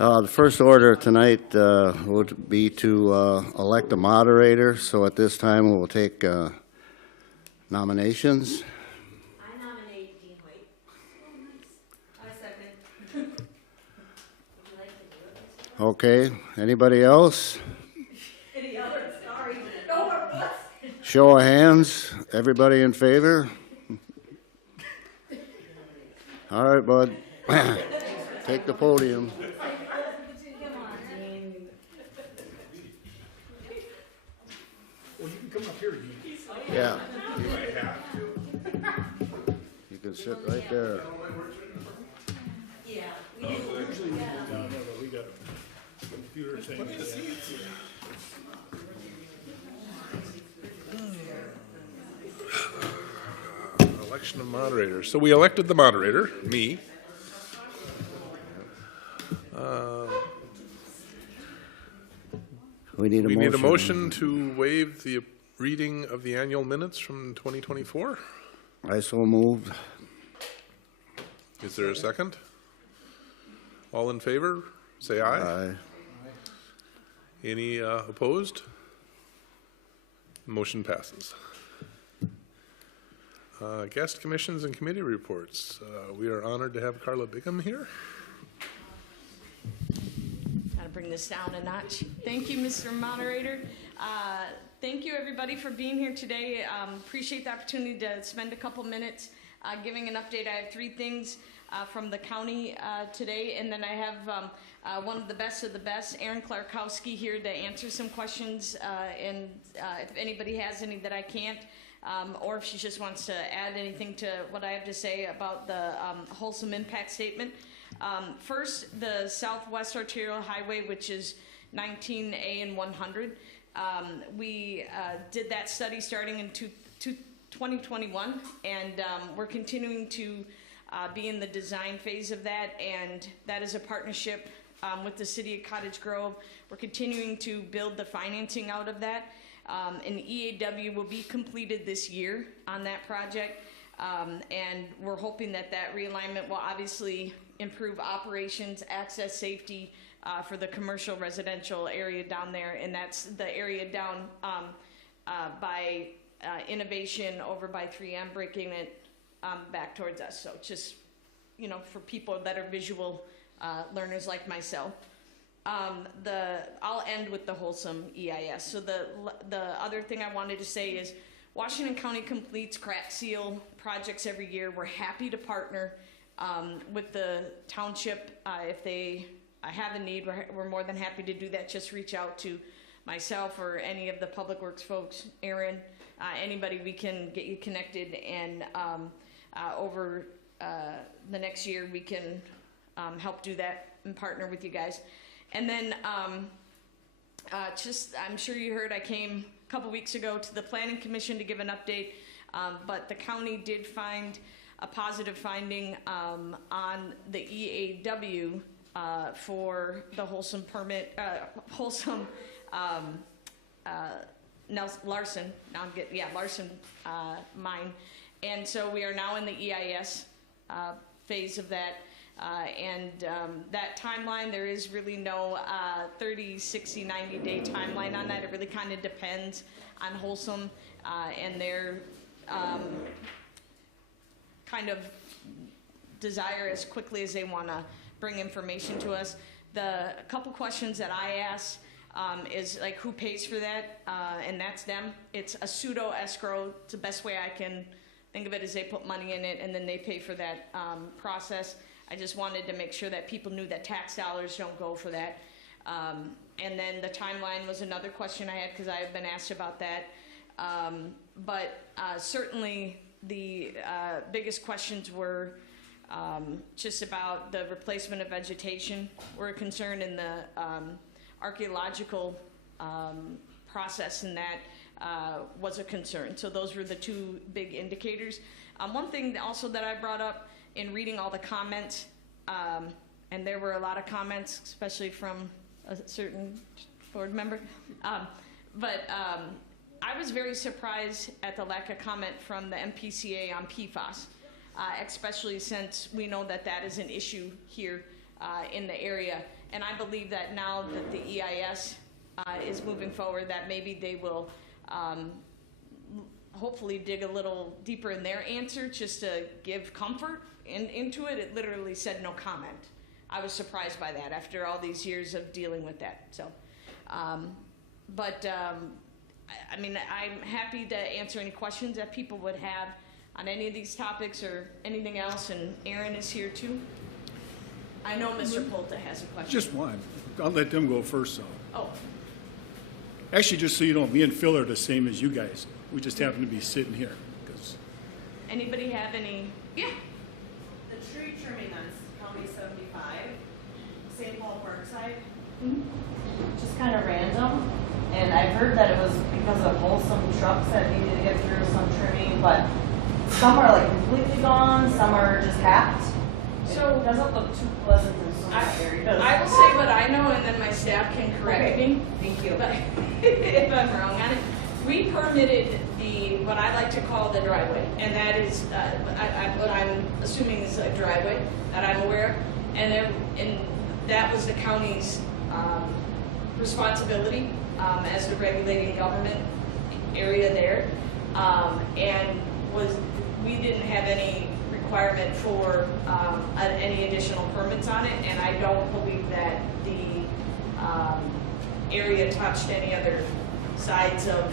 The first order tonight would be to elect a moderator. So at this time, we'll take nominations. I nominate Dean White. Oh, nice. I second. Would you like to do it? Okay. Anybody else? Any others? Sorry. No more butts. Show of hands. Everybody in favor? All right, bud. Take the podium. Well, you can come up here. Yeah. You can sit right there. Yeah. No, we got a computer thing. Election of moderators. So we elected the moderator, me. We need a We motion. need a motion to waive the reading of the annual minutes from 2024. I so moved. Is there a second? All in favor, say aye. Aye. Any opposed? Motion passes. Guest commissions and committee reports. We are honored to have Karla Bigham here. Got to bring this down a notch. Thank you, Mr. Moderator. Thank you, everybody, for being here today. Appreciate the opportunity to spend a couple minutes giving an update. I have three things from the county today, and then I have one of the best, Aaron Klarkowski, here to answer some questions, and if anybody has any that I can't, or if she just wants to add anything to what I have to say about the wholesome impact statement. First, the Southwest Arterial Highway, which is 19A and 100. We did that study starting in 2021, and we're continuing to be in the design phase of that, and that is a partnership with the City of Cottage Grove. We're continuing to build the financing out of that. An EAW will be completed this year on that project, and we're hoping that that realignment will obviously improve operations, access, safety for the commercial residential area down there, and that's the area down by Innovation over by 3M, breaking it back towards us. So just, you know, for people that are visual learners like myself. I'll end with the wholesome EIS. So the other thing I wanted to say is Washington County completes crack seal projects every year. We're happy to partner with the township if they have a need. We're more than happy to do that. Just reach out to myself or any of the public works folks, Aaron, anybody. We can get you connected, and over the next year we can help do that and partner with you guys. And then I'm sure you heard I came a couple weeks ago to the Planning Commission to give an update, but the county did find a positive finding on the EAW for the wholesome permit, Larson, Larson mine. And so we are now in the EIS phase of that. And that timeline, there is really no 30, 60, 90-day timeline on that. It really kind of depends on wholesome and their kind of desire as quickly as they want to bring information to us. The couple questions that I ask is like, who pays for that? And that's them. It's a pseudo escrow. It's the best way I can think of it, is they put money in it and then they pay for that process. I just wanted to make sure that people knew that tax dollars don't go for that. And then the timeline was another question I had, because I have been asked about that. But certainly the biggest questions were just about the replacement of vegetation. We're concerned in the archaeological process, and that was a concern. So those were the two big indicators. One thing also that I brought up in reading all the comments, and there were a lot of comments, especially from a certain board member, but I was very surprised at the lack of comment from the MPCA on PFAS, especially since we know that that is an issue here in the area. And I believe that now that the EIS is moving forward, that maybe they will hopefully dig a little deeper in their answer just to give comfort into it. It literally said no comment. I was surprised by that after all these years of dealing with that. So, I mean, I'm happy to answer any questions that people would have on any of these topics or anything else, and Aaron is here too. I know Mr. Polta has a question. Just one. I'll let them go first, though. Oh, Actually, just so you know, me and Phil are the same as you guys. We just happen to be sitting here. 'Cause anybody have any? Yeah. The tree trimming on County 75, St. Paul Parkside, just kind of random. And I've heard that it was because of some trucks that needed to get through some trimming, but some are like completely gone, some are just capped. So- It doesn't look too pleasant in some areas. I will say what I know, and then my staff can correct Okay. me. Thank you. But if I'm wrong on it, we permitted what I like to call the driveway, and that is what I'm assuming is a driveway that I'm aware of, and that was the county's responsibility as the regulating government area there, and we didn't have any requirement for any additional permits on it, and I don't believe that the area touched any other sides of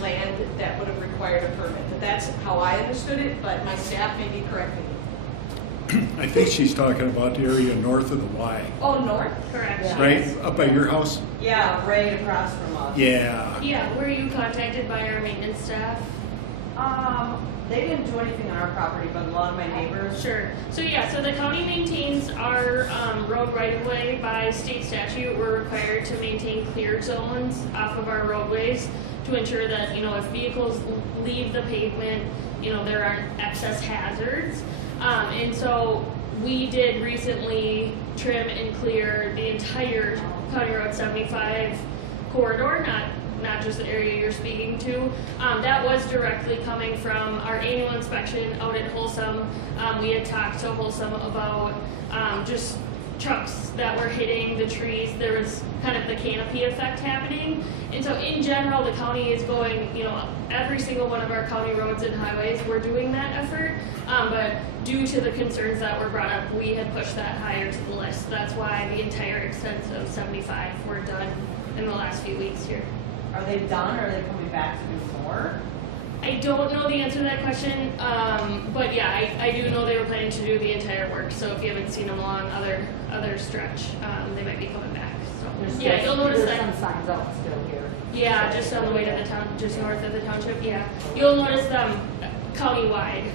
land that would have required a permit. But that's how I understood it, but my staff may be correcting me. I think she's talking about the area north of the Y, Oh, north? Correct. Yeah. right? Up by your house? Yeah, right across from us. Yeah. Yeah, were you contacted by our maintenance staff? They didn't do anything on our property, but a lot of my neighbors. Sure. So yeah, so the county maintains our road right-of-way by state statute. We're required to maintain cleared zones off of our roadways to ensure that, you know, if vehicles leave the pavement, you know, there aren't excess hazards. And so we did recently trim and clear the entire County Road 75 corridor, not just the area you're speaking to. That was directly coming from our annual inspection out at Wholesome. We had talked to Wholesome about just trucks that were hitting the trees. There was kind of the canopy effect happening. And so in general, the county is going, you know, every single one of our county roads and highways, we're doing that effort. But due to the concerns that were brought up, we had pushed that higher to the list. That's why the entire extent of 75 were done in the last few weeks here. Are they done, or are they coming back to do more? I don't know the answer to that question, but yeah, I do know they were planning to do the entire work. So if you haven't seen them along other stretch, they might be coming back. So yeah, you'll notice There's that. some signs out still here. Yeah, just on the way to the town, just north of the township. Yeah, you'll notice them countywide.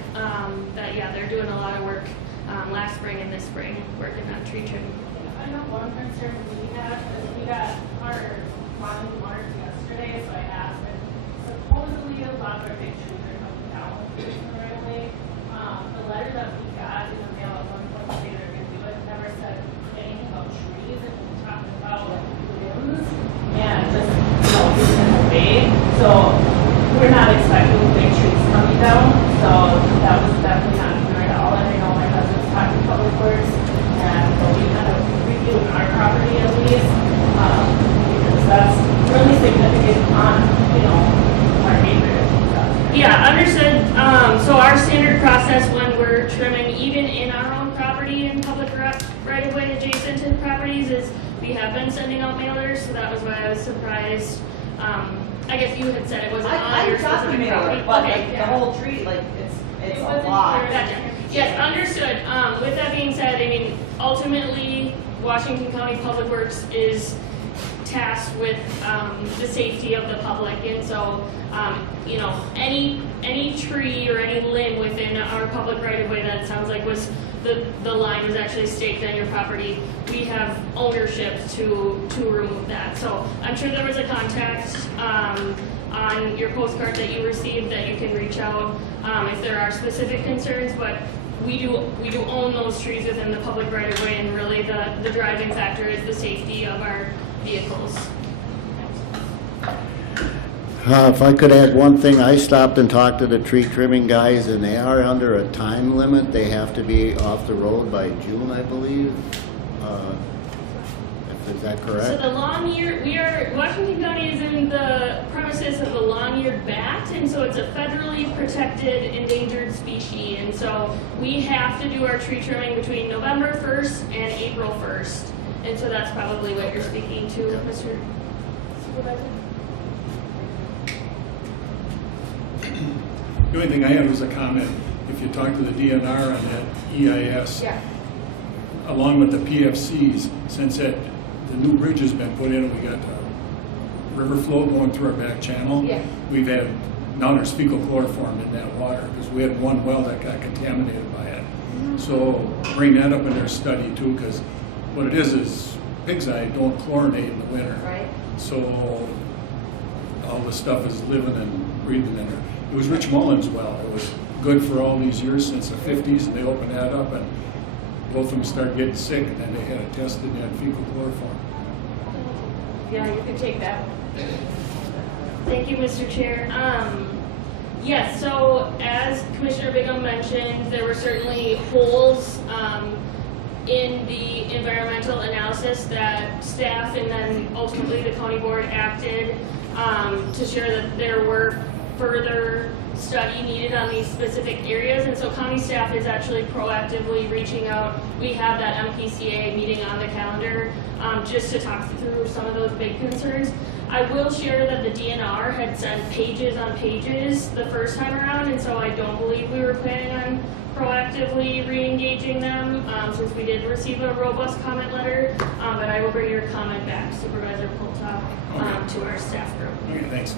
That yeah, they're doing a lot of work last spring and this spring working on tree trimming. I know one concern we have is we got our lawn marked yesterday, so I asked, and supposedly a lot of our big trees are coming down right away. The letter that we got in the mail at one point saying they're gonna do it, never said anything about trees, and we talked about limbs, and just, you know, keeping them away. So we're not expecting big trees coming down, so that was definitely not clear at all. And I know my husband's talking to Public Works, and we'll be kind of reviewing our property at least, because that's really significant on, you know, our neighborhood. Yeah, understood. So our standard process when we're trimming, even in our own property and public right of way adjacent to properties, is we have been sending out mailers. So that was why I was surprised. I guess you had said it wasn't on your I got the specific mailer, property. but Okay, like, the yeah. whole tree, like, it's a wasn't lot. clear. Gotcha. Yes, understood. With that being said, I mean, ultimately, Washington County Public Works is tasked with the safety of the public, and so you know, any tree or any limb within our public right of way that it sounds like was the line was actually staked on your property, we have ownership to remove that. So I'm sure there was a contact on your postcard that you received that you can reach out if there are specific concerns, but we do own those trees within the public right of way, and really the driving factor is the safety of our vehicles. If I could add one thing, I stopped and talked to the tree trimming guys, and they are under a time limit. They have to be off the road by June, I believe. Is that So correct? the long-eared, Washington County is in the premises of the long-eared bat, and so it's a federally protected endangered species. And so we have to do our tree trimming between November 1st and April 1st. And so that's probably what you're speaking to, Mr. Supervisor. The only thing I had was a comment. If you talk to the DNR on that EIS, Yeah. along with the PFCs, since the new bridge has been put in, we got the river flow going through our back channel. Yeah. We've had, now there's fecal chloroform in that water, because we had one well that got contaminated by it. So bring that up in their study too, because what it is pig's eye don't chlorinate in the winter. Right. So all the stuff is living and breathing in there. It was Rich Mullins' well. It was good for all these years since the 50s, and they opened that up, and both of them started getting sick, and then they had it tested and they had fecal chloroform. Yeah, you can take that. Thank you, Mr. Chair. Yes, so as Commissioner Bigham mentioned, there were certainly holes in the environmental analysis that staff and then ultimately the county board acted to ensure that there were further study needed on these specific areas. And so county staff is actually proactively reaching out. We have that MPCA meeting on the calendar just to talk through some of those big concerns. I will share that the DNR had sent pages on pages the first time around, and so I don't believe we were planning on proactively re-engaging them since we did receive a robust comment letter, but I will bring your comment back, Supervisor Poltop, to our staff group. Okay, thanks.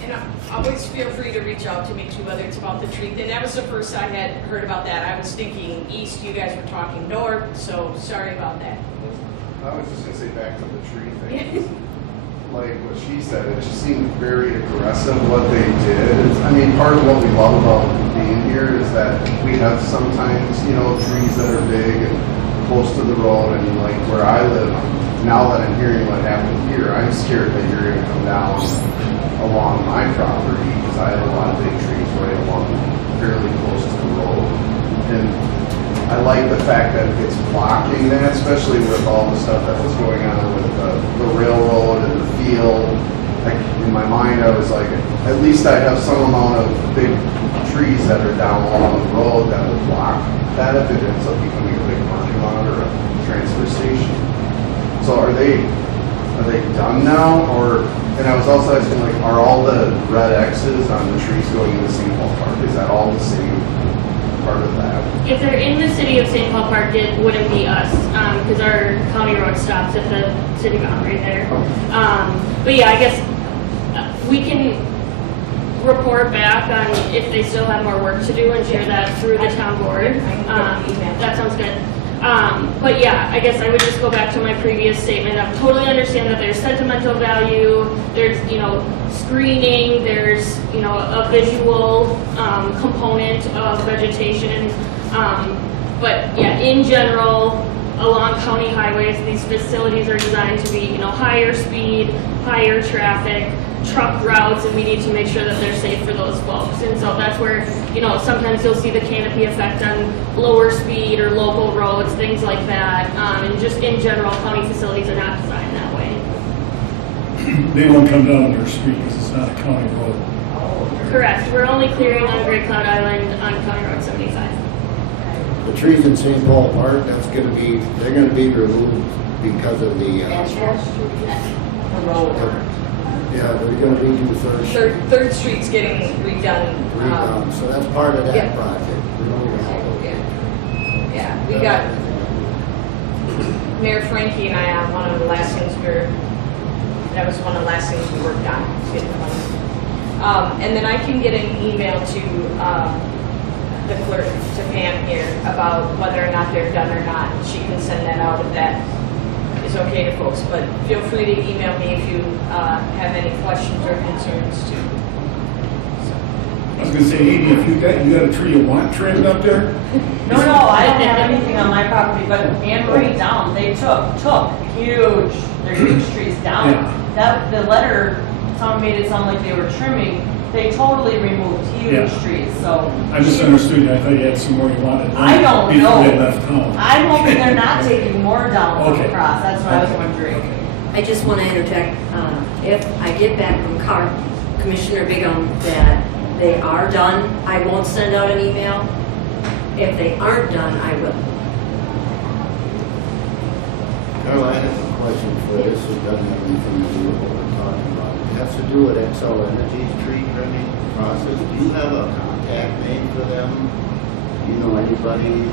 And always feel free to reach out to me too, whether it's about the tree. And that was the first I had heard about that. I was thinking east, you guys were talking north, so sorry about that. I was just gonna say back to the tree thing. Like what she said, it just seemed very aggressive what they did. I mean, part of what we love about being here is that we have sometimes, trees that are big and close to the road. And like where I live, now that I'm hearing what happened here, I'm scared that you're gonna come down along my property because I have a lot of big trees right along fairly close to the road. And I like the fact that it's blocking that, especially with all the stuff that was going on with the railroad and the field. Like in my mind, I was like, at least I have some amount of big trees that are down along the road that would block that if it ends up becoming a big parking lot or a transfer station. So are they done now? And I was also asking, like, are all the red X's on the trees going into St. Paul Park? Is that all the same part of that? If they're in the city of St. Paul Park, it wouldn't be us, because our county road stops at the city boundary there. But yeah, I guess we can report back on if they still have more work to do and share that through the town board. That sounds good. But yeah, I guess I would just go back to my previous statement. I totally understand that there's sentimental value, there's, screening, there's, a visual component of vegetation. But yeah, in general, along county highways, these facilities are designed to be, higher speed, higher traffic, truck routes, and we need to make sure that they're safe for those folks. And so that's where, sometimes you'll see the canopy effect on lower speed or local roads, things like that. And just in general, county facilities are not designed that way. They won't come down their street because it's not a county road. Correct. We're only clearing on Great Cloud Island on County Road 75. The trees in St. Paul Park, they're gonna be removed because of the, yeah, they're gonna redo Third Street. Third Street's getting redone. So that's part of yeah. that project. Removing all those. Yeah, we got Mayor Frankie and I on one of the last things that was one of the last things we worked on. And then I can get an email to the clerk, to Pam here, about whether or not they're done or not. She can send that out if that is okay to folks. But feel free to email me if you have any questions or concerns too. I was gonna say, Amy, if you got a tree you want trimmed up there? No, I don't have anything on my property, but Anne Marie down, they took huge trees down. Yeah. The letter, someone made it sound like they were trimming They totally removed huge Yeah. trees, so. I misunderstood you. I thought you had some more you wanted. I don't Before know. they left town. I'm hoping they're not taking more down from Okay. across, that's what I was Okay. wondering. Okay. I just want to interject, if I get back from Commissioner Bigham that they are done, I won't send out an email. If they aren't done, I will. Karla, I have a question for this. It doesn't have anything to do with what we're talking about. It has to do with Excel Energy's tree trimming process. Do you have a contact name for them? Do you know anybody,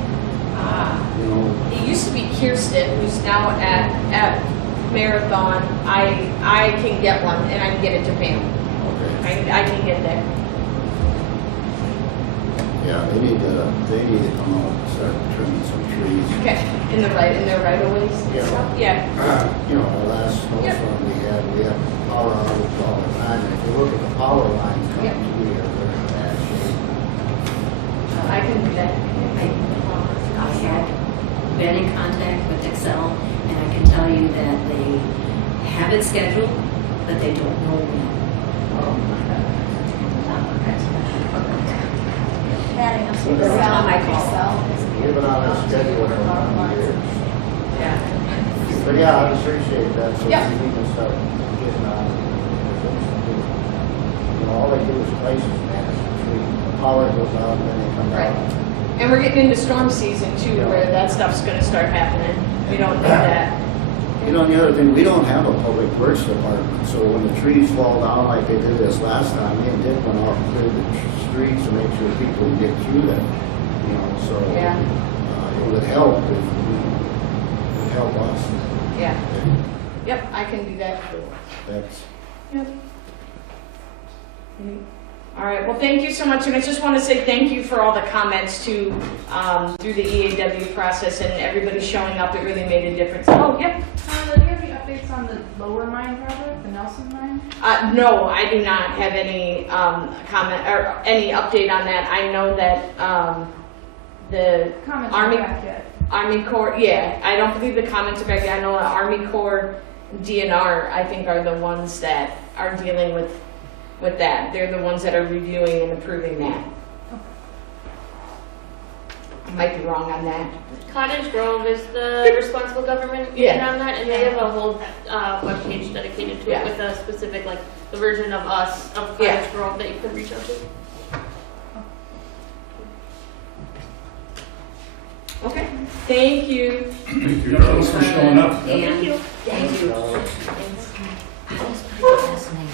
you know? It used to be Kirsten, who's now at Marathon. I can get one, and I can get it to Pam. Okay. I can get that. Yeah, they need to come out and start trimming some trees. Okay, in their right of ways and Yeah. stuff? Yeah. You know, the last snowstorm we had power outage all the time. And if you look at the power lines coming Yep. through here, they're in bad shape. I can do that. I have been in contact with Excel, and I can tell you that they have it scheduled, but they don't know when. Every time I call. We've been on a schedule for a number of years. Yeah. But yeah, I appreciate that, so Yep. we can start getting on. You know, all they do is places, the power goes out, and then they come Right. down. And we're getting into storm season too, where that stuff's gonna start happening. We don't need that. You know, and the other thing, we don't have a public works department, so when the trees fall down like they did this last time, me and Dick went out and cleared the streets to make sure people can get through them. You know, so Yeah. it would help if it would help us. Yeah. Yep, I can do that. That's Yep. All right, well, thank you so much, and I just want to say thank you for all the comments too, through the EAW process and everybody showing up. It really made a difference. Oh, yep. Do you have any updates on the lower mine project, the Nelson mine? No, I do not have any comment or any update on that. I know that the Comments Army back yet? Army Corps, yeah, I don't believe the comments are back yet. I know Army Corps DNR, I think, are the ones that are dealing with that. They're the ones that are reviewing and approving that. I might be wrong on that. Cottage Grove is the responsible government unit Yeah. on that, and they have a whole webpage dedicated to Yeah. it with a specific, like, the version of us, of Cottage Yeah. Grove that you can reach out to. Okay, thank you. Thank you. Thanks for showing up. And Thank you. thank you. That was pretty fascinating.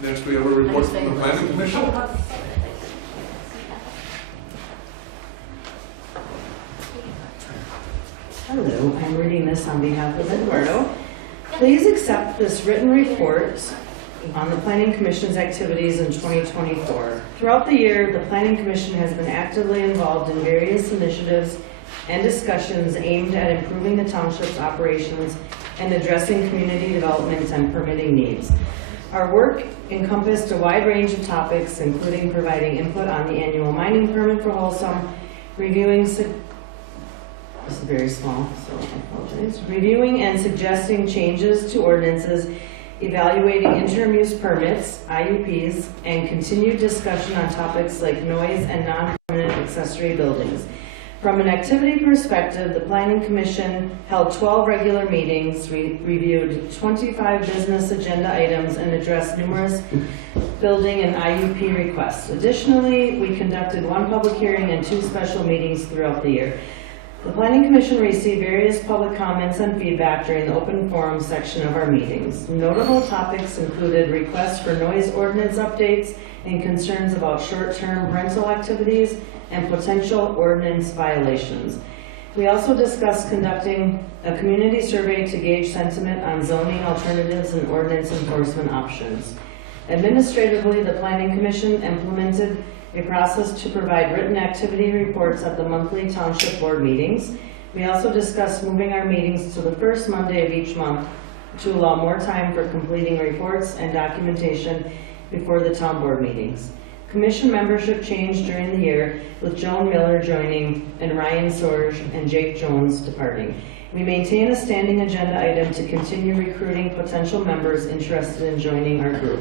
Next, we have a report from the planning commission. Hello, I'm reading this on behalf of Eduardo. Please accept this written report on the Planning Commission's activities in 2024. Throughout the year, the Planning Commission has been actively involved in various initiatives and discussions aimed at improving the township's operations and addressing community development and permitting needs. Our work encompassed a wide range of topics, including providing input on the annual mining permit for Wholesome, reviewing this is very small, so I apologize. Reviewing and suggesting changes to ordinances, evaluating interim use permits, IUPs, and continued discussion on topics like noise and non-permanent accessory buildings. From an activity perspective, the Planning Commission held 12 regular meetings, reviewed 25 business agenda items, and addressed numerous building and IUP requests. Additionally, we conducted one public hearing and 2 special meetings throughout the year. The Planning Commission received various public comments and feedback during the open forum section of our meetings. Notable topics included requests for noise ordinance updates and concerns about short-term rental activities and potential ordinance violations. We also discussed conducting a community survey to gauge sentiment on zoning alternatives and ordinance enforcement options. Administratively, the Planning Commission implemented a process to provide written activity reports at the monthly township board meetings. We also discussed moving our meetings to the first Monday of each month to allow more time for completing reports and documentation before the town board meetings. Commission membership changed during the year, with Joan Miller joining and Ryan Sorge and Jake Jones departing. We maintain a standing agenda item to continue recruiting potential members interested in joining our group.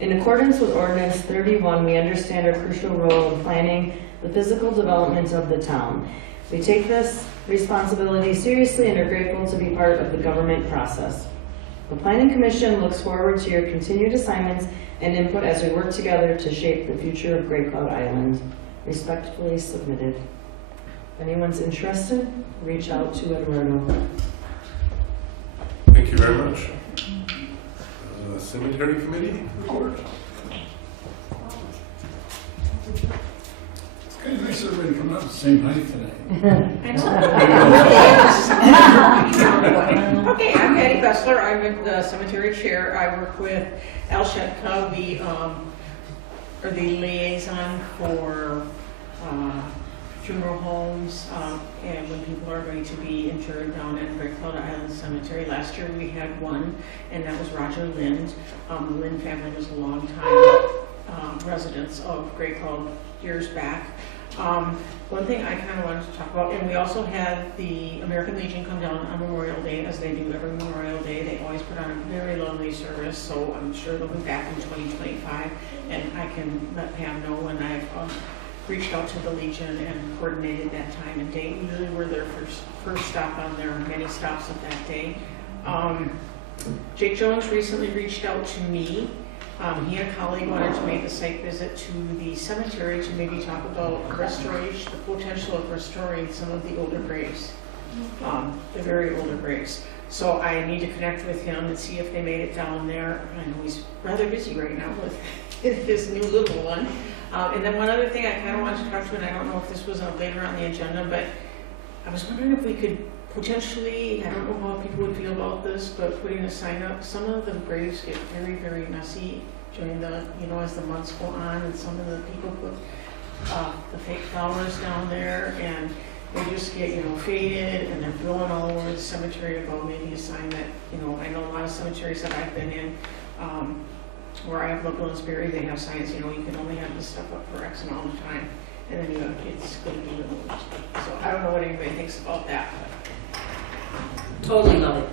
In accordance with Ordinance 31, we understand our crucial role in planning the physical development of the town. We take this responsibility seriously and are grateful to be part of the government process. The Planning Commission looks forward to your continued assignments and input as we work together to shape the future of Great Cloud Island. Respectfully submitted. If anyone's interested, reach out to Eduardo. Thank you very much. Cemetery Committee report. It's kind of nice everybody coming up the same height tonight. Okay, I'm Patty Bestler. I'm the cemetery chair. I work with Al Shetka, the liaison for funeral homes, and when people are going to be interred down at Great Cloud Island Cemetery. Last year we had one, and that was Roger Lind. The Lind family was a long time residents of Great Cloud years back. One thing I kind of wanted to talk about, and we also had the American Legion come down on Memorial Day, as they do every Memorial Day. They always put on a very lovely service, so I'm sure they'll be back in 2025, and I can let Pam know when I've reached out to the Legion and coordinated that time and date. We really were their first stop on their many stops of that day. Jake Jones recently reached out to me. He and a colleague wanted to make a site visit to the cemetery to maybe talk about restoration, the potential of restoring some of the older graves, the very older graves. So I need to connect with him and see if they made it down there. I know he's rather busy right now with his new little one. And then one other thing I kind of wanted to talk to, and I don't know if this was later on the agenda, but I was wondering if we could potentially, I don't know how people would feel about this, but putting a sign up. Some of the graves get very, very messy during the, as the months go on, and some of the people put the fake flowers down there, and they just get, faded, and they're blowing all over the cemetery. About maybe a sign that, I know a lot of cemeteries that I've been in, where I have loved ones buried, they have signs, you can only have this stuff up for X amount of time, and then it's going to be removed. So I don't know what anybody thinks about that. Totally love it.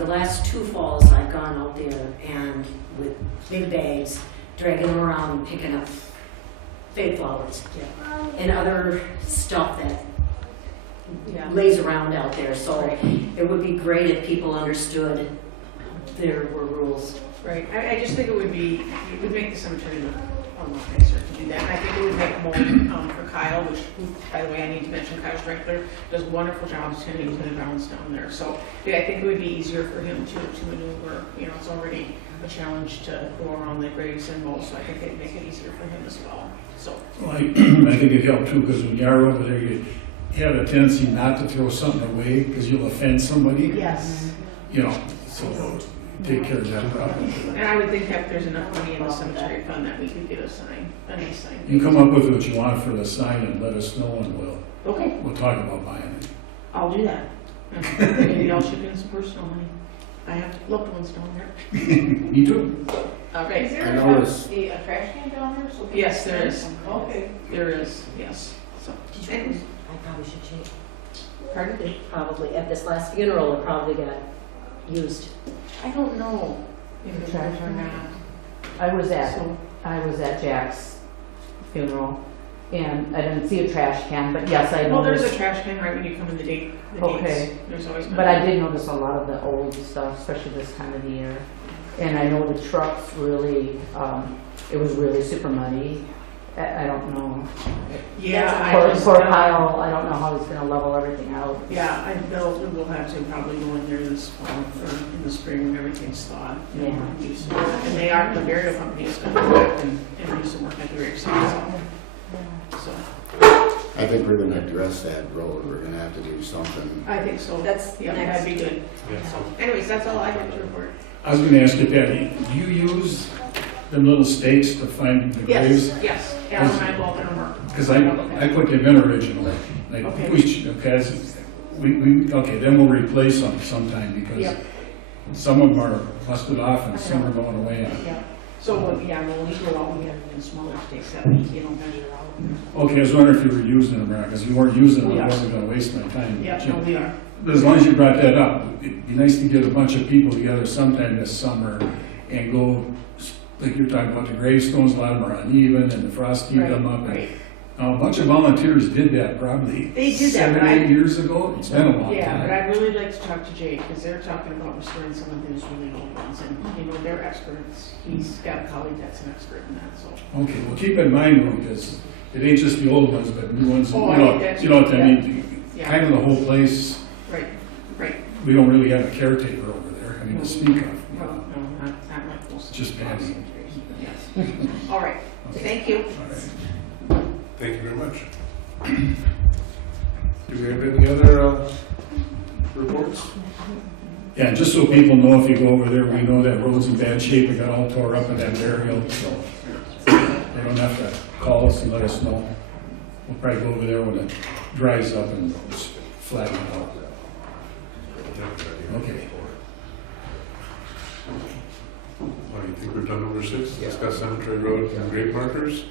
The last 2 falls I've gone out there and with big bags, dragging them around and picking up fake flowers and other stuff that lays around out there. So it would be great if people understood there were rules. Right. I just think it would make the cemetery look a lot nicer to do that. And I think it would make more for Kyle, which, by the way, I need to mention Kyle Strickler does wonderful jobs tending to the grounds down there. So I think it would be easier for him to maneuver. It's already a challenge to go around the graves and mow, so I think it'd make it easier for him as well. So. Well, I think it helped too, because when you're over there, you have a tendency not to throw something away because you'll offend somebody. Yes. So take care of that problem. And I would think that there's enough money in the cemetery fund that we could get a nice sign. You come up with what you want for the sign and let us know, and we'll talk about buying it. I'll do that. Maybe I'll chip in some personal money. I have loved ones down there. Me too. Okay. Is there a trash can down there? So yes, there is. Okay. There is, yes. So. I probably should change. Pardon? Probably at this last funeral, it probably got used. I don't know if it was or not. I was at Jack's funeral, and I didn't see a trash can, but yes, I Well, there's noticed. a trash can right when you come in the date. Okay. There's always. But I did notice a lot of the old stuff, especially this time of the year. And I know the trucks really, it was really super muddy. I don't know. Yeah. Poor Kyle, I don't know how he's gonna level everything out. Yeah, we'll have to probably go in there this fall or in the spring when everything's thawed. Yeah. And the burial company is going to go back and do some work at the grave site. So. I think we're gonna address that road, we're gonna have to do something. I think so. That's that'd be good. So, anyways, that's all I have to report. I was going to ask you, Patty, do you use them little stakes to find the graves? Yes. Al and I both are work. Because I put them in originally. Okay. Then we'll replace them sometime because some of them are busted off and some are going away. Yeah. So, when we go out, we have smaller stakes that we, measure out. Okay, I was wondering if you were using them, because you weren't using them, I Yes. wasn't going to waste my time. Yeah, no, we are. But as long as you brought that up, it'd be nice to get a bunch of people together sometime this summer and go like you're talking about the gravestones, a lot of them are uneven and the frost heaved them up. Right. Now, a bunch of volunteers did that probably They did that, 7, but 8 years ago. It's been a long Yeah, but time. I'd really like to talk to Jake, because they're talking about restoring some of those really old ones, and, you know, they're experts. He's got a colleague that's an expert in that, so. Okay, well, keep in mind, because it ain't just the old ones, but new ones, Oh, you know, that's- you know what I yeah. mean? Yeah. Kind of the whole place, Right, right. we don't really have a caretaker over there, I mean, to speak of. you No, know. no, not like most. Just Patty. Yes. All right, thank you. All right. Thank you very much. Do we have any other reports? Yeah, and just so people know, if you go over there, we know that road's in bad shape, it got all tore up in that burial, so they don't have to call us and let us know. We'll probably go over there when it dries up and just flatten it out. Okay. What do you think we've done number 6? Discuss cemetery road and grave markers?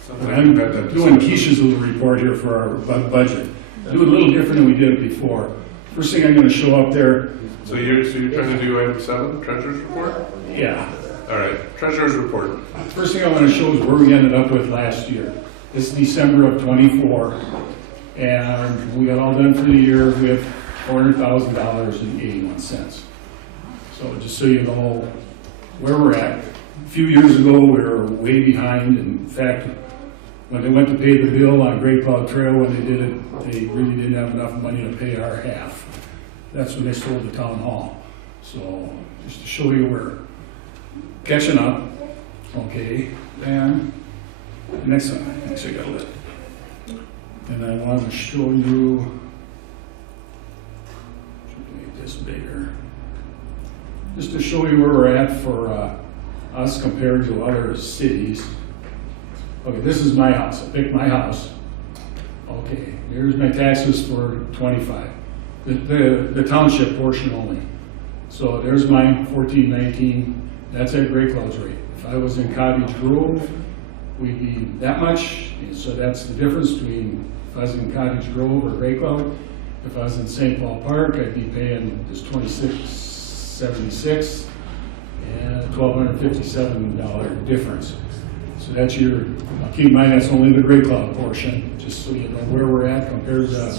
Sounds like I'm we've had that doing discussion. Keisha's little report here for our budget. Do it a little different than we did it before. First thing I'm gonna show up there, So you're trying to do item 7, treasurer's report? yeah, All right, treasurer's report. first thing I wanna show is where we ended up with last year. This is December of '24, and we got all done for the year with $400,000.81. So just so you know where we're at. A few years ago, we were way behind. In fact, when they went to pay the bill on Great Cloud Trail, when they did it, they really didn't have enough money to pay our half. That's when they sold the town hall. So just to show you we're catching up, okay? And the next one, actually got it. And I want to show you, should make this bigger, just to show you where we're at for us compared to other cities. Okay, this is my house. I picked my house. Okay, here's my taxes for '25. The township portion only. So there's mine, 1419. That's at Great Cloud's rate. If I was in Cottage Grove, we'd be that much. So that's the difference between if I was in Cottage Grove or Great Cloud. If I was in St. Paul Park, I'd be paying this $26.76 and a $1,257 difference. So that's your, keep in mind, that's only the Great Cloud portion, just so you know where we're at compared to the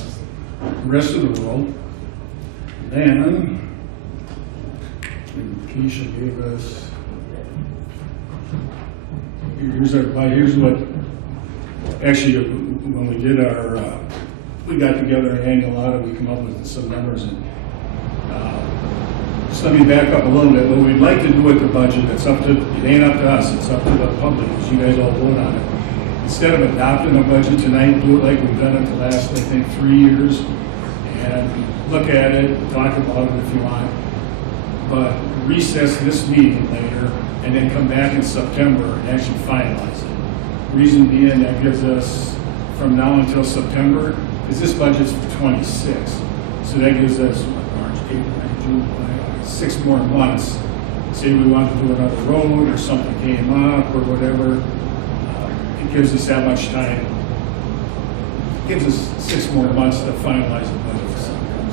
rest of the world. Then, Keisha gave us, here's what, actually, when we did our, we got together an annual audit, we come up with some numbers, and just let me back up a little bit. What we'd like to do with the budget, it's up to, it ain't up to us, it's up to the public, because you guys all vote on it. Instead of adopting a budget tonight, do it like we've done it the last, I think, 3 years, and look at it, talk about it if you want, but recess this meeting later, and then come back in September and actually finalize it. Reason being, that gives us, from now until September, because this budget's for '26, so that gives us, March, April, May, June, July, 6 more months. Say we want to do another road, or something came up, or whatever, it gives us that much time. It gives us 6 more months to finalize the budget.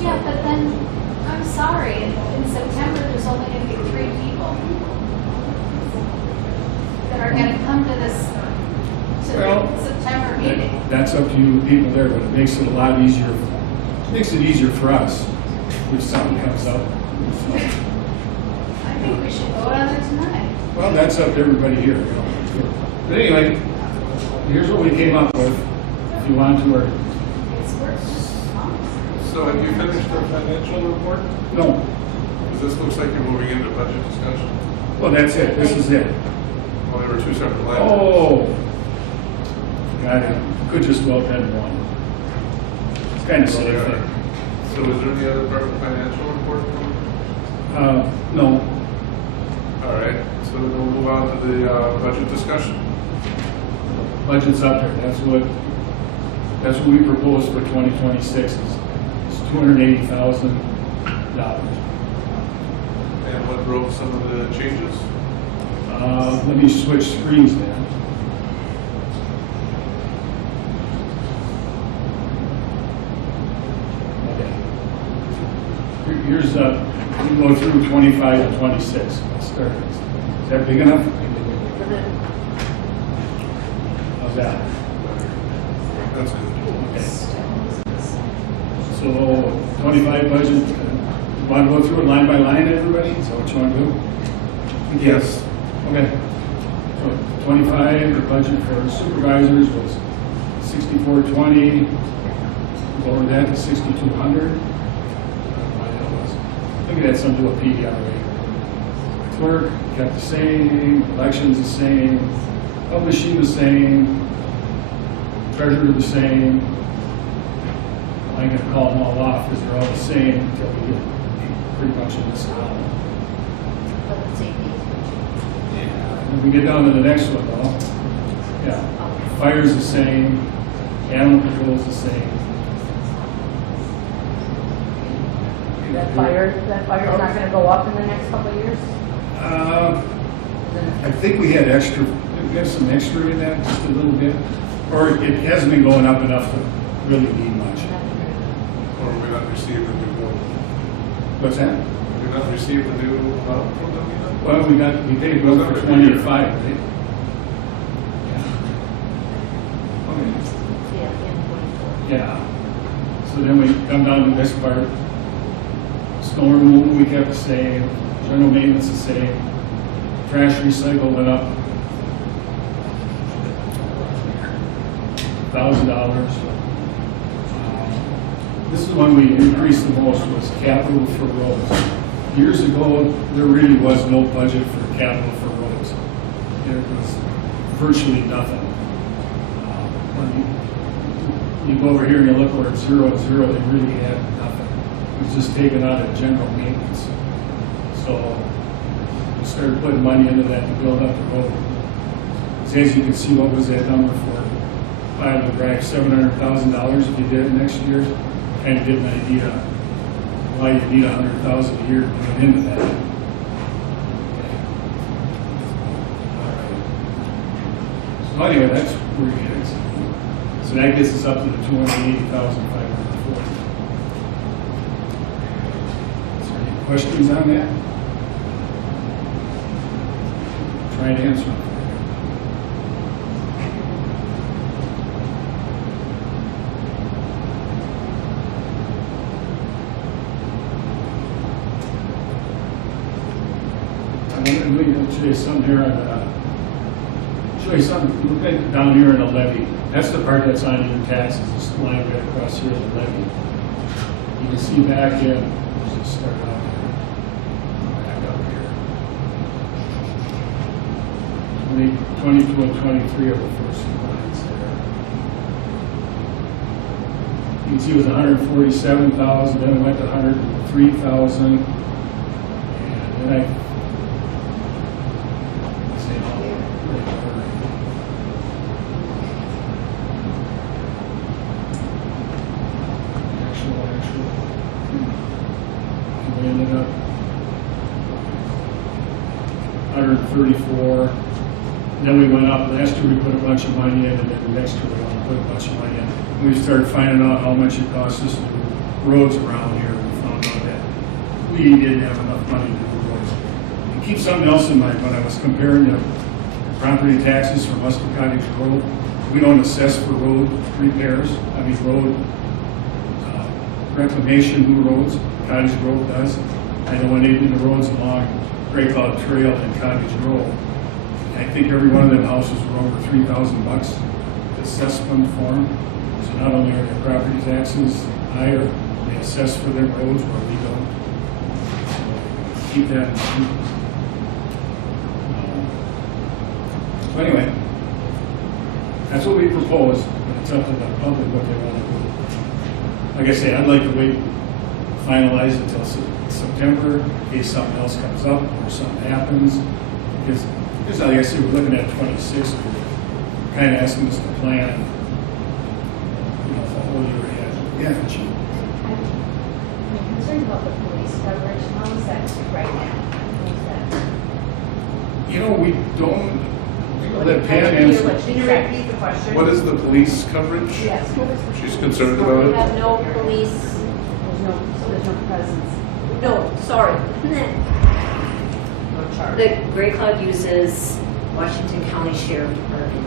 Yeah, but then, I'm sorry, in September, there's only gonna be 3 people that are gonna come to this, to Well, the September meeting. That's up to you people there, but it makes it a lot easier, it makes it easier for us, if something comes up. I think we should vote on it tonight. Well, that's up to everybody here, you know. But anyway, here's what we came up with, if you want to, or, It's worth just So have you finished the financial report? no. Because this looks like you're moving into budget discussion. Well, that's it, this is it. Well, there were 2 separate lines. Oh, got it, could just well have been one. It's kind of safe there. So is there any other part of the financial report? No, All right, so then we'll move on to the budget discussion. budget's up there, that's what we proposed for 2026, is $280,000. And what drove some of the changes? Let me switch screens then. Okay. Here's, we can go through 25 to 26. Let's start. Is that big enough? with it. How's that? That's good. Okay. So 25 budget, want to go through it line by line, everybody? Is that what you want to do? Yes. Okay. So 25, the budget for supervisors was 6420. Lower that to 6200. I think it had something to do with PDRA. Clerk kept the same, elections the same, publishing the same, treasurer the same. I'm going to call them all off because they're all the same until we get pretty much in this column. When we get down to the next one though, yeah, fire's the same, animal control's the same. That fire's not gonna go up in the next couple of years? I think we had extra, we have some extra in that, just a little bit. Or it hasn't been going up enough to really need much. Or we not received the new bill. What's that? We not received the new amount from them yet? Well, we paid bill for 20 to 5, right? Yeah, in 24. Yeah. So then we come down to this part. Snow removal, we kept the same. General maintenance the same. Trash recycle went up $1,000. This is when we increased the most, was capital for roads. Years ago, there really was no budget for capital for roads. There was virtually nothing. When you go over here and you look where it's 0 and 0, they really had nothing. It was just taken out of general maintenance. So we started putting money into that to build up the road. So as you can see, what was that number for? Five to drag $700,000 if you did it next year. Kind of get an idea why you need $100,000 a year to put into that. So anyway, that's where it is. So that gets us up to the $280,540. Is there any questions on that? Try and answer them. I'm going to show you something here on show you something. Look at down here in the levy. That's the part that's on your taxes. This line right across here is the levy. You can see back in. Let's just start out here. Back up here. 22 and 23 are the first two lines there. You can see it was 147,000. Then it went to 103,000. And then I. We ended up 134. Then we went up. Last year we put a bunch of money in, and then the next year we want to put a bunch of money in. We started finding out how much it cost us to do roads around here. We found out that we didn't have enough money to do roads. And keep something else in mind, when I was comparing the property taxes for Muscle Cottage Road, we don't assess for road repairs. I mean road reclamation, new roads. Cottage Grove does. I know when they do the roads along Great Cloud Trail and Cottage Grove, I think every one of them houses were over $3,000 assessment for them. So not only are their property taxes higher, they assess for their roads where we don't. So keep that in mind. So anyway, that's what we propose, but it's up to the public what they want to do. Like I say, I'd like to wait, finalize it until September, in case something else comes up or something happens. Because, like I said, we're looking at 26, we're kind of asking us to plan, the whole year ahead. Yeah, Chief. I'm concerned about the police coverage. How is that right now? We don't let Pam answer. Can you repeat the question? What is the police coverage? Yes. She's concerned about We it? have no police, there's no presence. No, sorry. The Great Cloud uses Washington County Sheriff Department.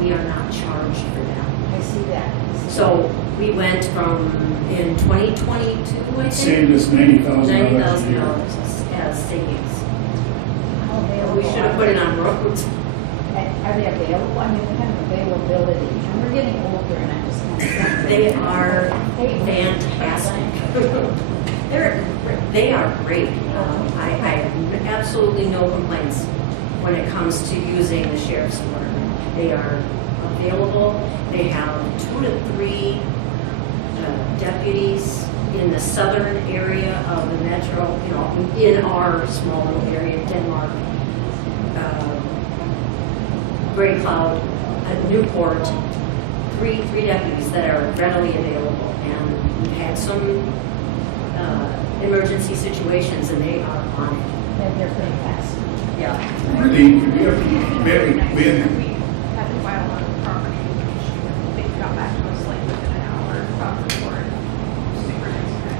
We are not charged for that. I see that. So we went from, in 2022, I think? Saved us $90,000 a year. $90,000 as savings. How available We should have put it on roads. Are they available? I mean, what kind of availability? And we're getting older and I'm just kind of. They are fantastic. They are great. I have absolutely no complaints when it comes to using the sheriff's department. They are available. They have 2 to 3 deputies in the southern area of the metro, you know, in our small little area, Denmark, Gray Cloud, Newport, three deputies that are readily available. And we've had some emergency situations, and they are on it. They're pretty fast. Yeah. Really, we had We had to file on property issue. They got back to us like within an hour about the report. Super nice guy.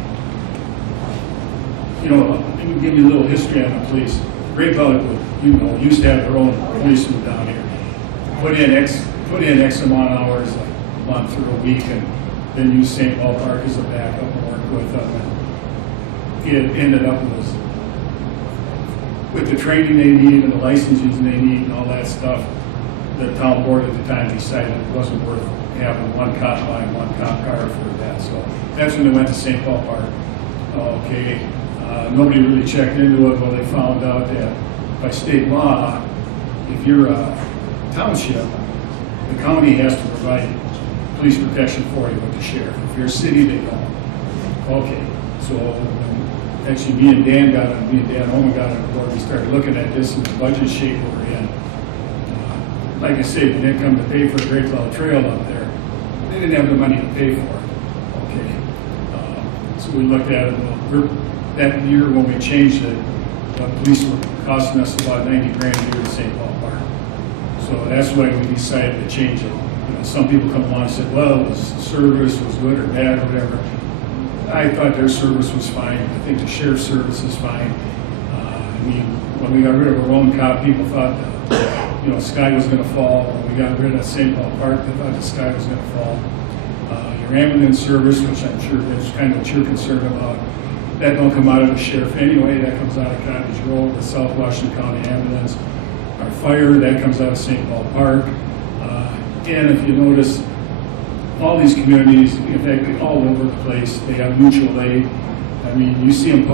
you know, let me give you a little history on the police. Great Valley, you know, used to have their own policemen down here. Put in X amount of hours a month or a week, and then use St. Paul Park as a backup and work with them. And it ended up with the training they need and the licenses they need and all that stuff. The town board at the time decided it wasn't worth having one cop buying one cop car for that. So that's when they went to St. Paul Park. Okay, nobody really checked into it, but they found out that by state law, if you're a township, the county has to provide police protection for you with the sheriff. If you're a city, they don't. Okay, so actually me and Dan Holman got on board. We started looking at this in the budget shape we're in. Like I said, when they come to pay for the Great Cloud Trail up there, they didn't have the money to pay for it. Okay, so we looked at it. That year when we changed it, the police were costing us about $90,000 a year to St. Paul Park. So that's why we decided to change it. You know, some people come along and said, well, the service was good or bad or whatever. I thought their service was fine. I think the sheriff's service is fine. I mean, when we got rid of our own cop, people thought the sky was going to fall. When we got rid of St. Paul Park, they thought the sky was going to fall. Your ambulance service, which I'm sure that's kind of what you're concerned about, that don't come out of the sheriff anyway. That comes out of Cottage Grove, the South Washington County Ambulance. Our fire, that comes out of St. Paul Park. And if you notice, all these communities, in fact, all over the place, they have mutual aid. I mean, you see them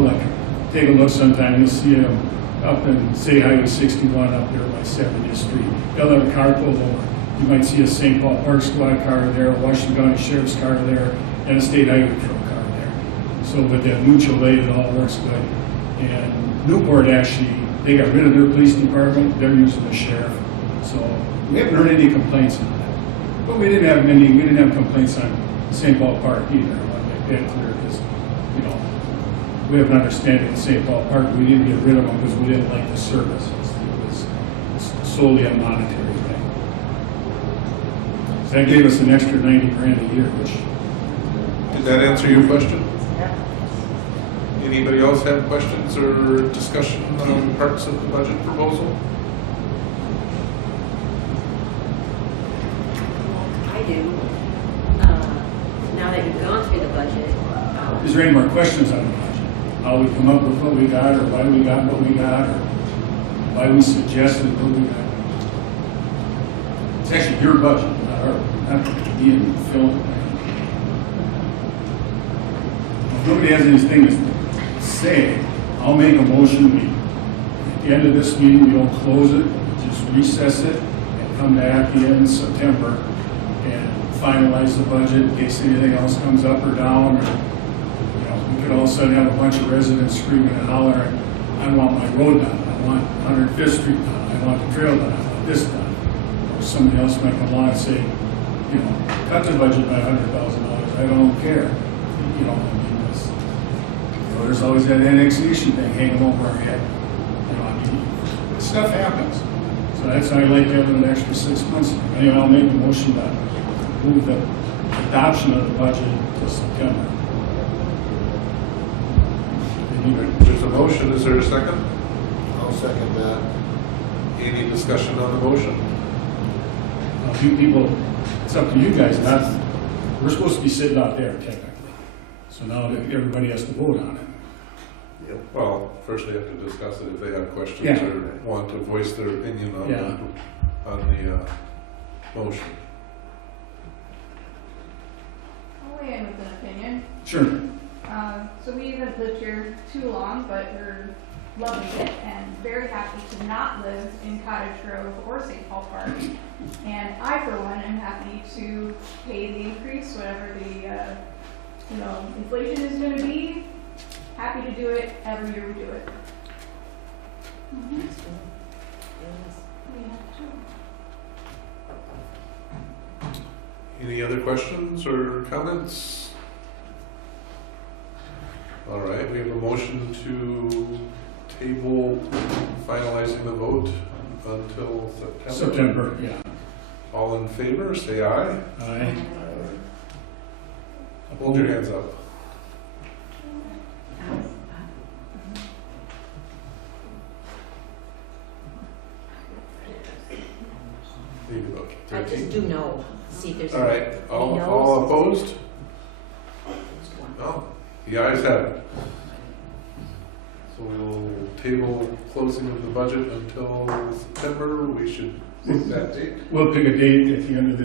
take a look sometime, you'll see them up in, say, Highway 61 up there by 70th Street. They'll have a car pulled over. You might see a St. Paul Park Squad car there, a Washington County Sheriff's car there, and a State Highway Patrol car there. So with that mutual aid, it all works good. And Newport actually, they got rid of their police department, they're using the sheriff. So we haven't heard any complaints on that. But we didn't have complaints on St. Paul Park either. I want to make that clear because, you know, we have an understanding in St. Paul Park, we didn't get rid of them because we didn't like the service. It was solely a monetary thing. So that gave us an extra $90,000 a year, which. Did that answer your question? Anybody else have questions or discussion on parts of the budget proposal? I do. Now that you've gone through the budget. Is there any more questions on the budget? How we come up with what we got, or why we got what we got, or why we suggested what we got? It's actually your budget, not ours. Not being filmed. If nobody has anything to say, I'll make a motion. At the end of this meeting, we don't close it, we just recess it and come back at the end of September and finalize the budget in case anything else comes up or down. Or, you know, we could all of a sudden have a bunch of residents screaming and hollering, I want my road done, I want 105th Street done, I want the trail done, I want this done. Or somebody else might come along and say, you know, cut the budget by $100,000, I don't care. You know, there's always that annexation thing hanging over our head. You know, I mean, stuff happens. So that's why I like having an extra 6 months. Anyway, I'll make the motion to move the adoption of the budget to September. There's a motion. Is there a second? I'll second that. Any discussion on the motion? You people, it's up to you guys, not, we're supposed to be sitting out there technically. So now everybody has to vote on it. Well, first they have to discuss it if they have questions Yeah. or want to voice their opinion on Yeah. the motion. I'll weigh in with an opinion. Sure. So we haven't lived here too long, but we're loving it and very happy to not live in Cottage Grove or St. Paul Park. And I, for one, am happy to pay the increase, whatever the inflation is going to be. Happy to do it every year we do it. Mm-hmm. Any other questions or comments? All right, we have a motion to table finalizing the vote until September. September, yeah. All in favor, say aye. Aye. Hold your hands up. Leave it up. I just do know, see if there's. All right, any all no's. opposed? No, the ayes have it. So we'll table closing of the budget until September. We should pick that date. We'll pick a date at the end of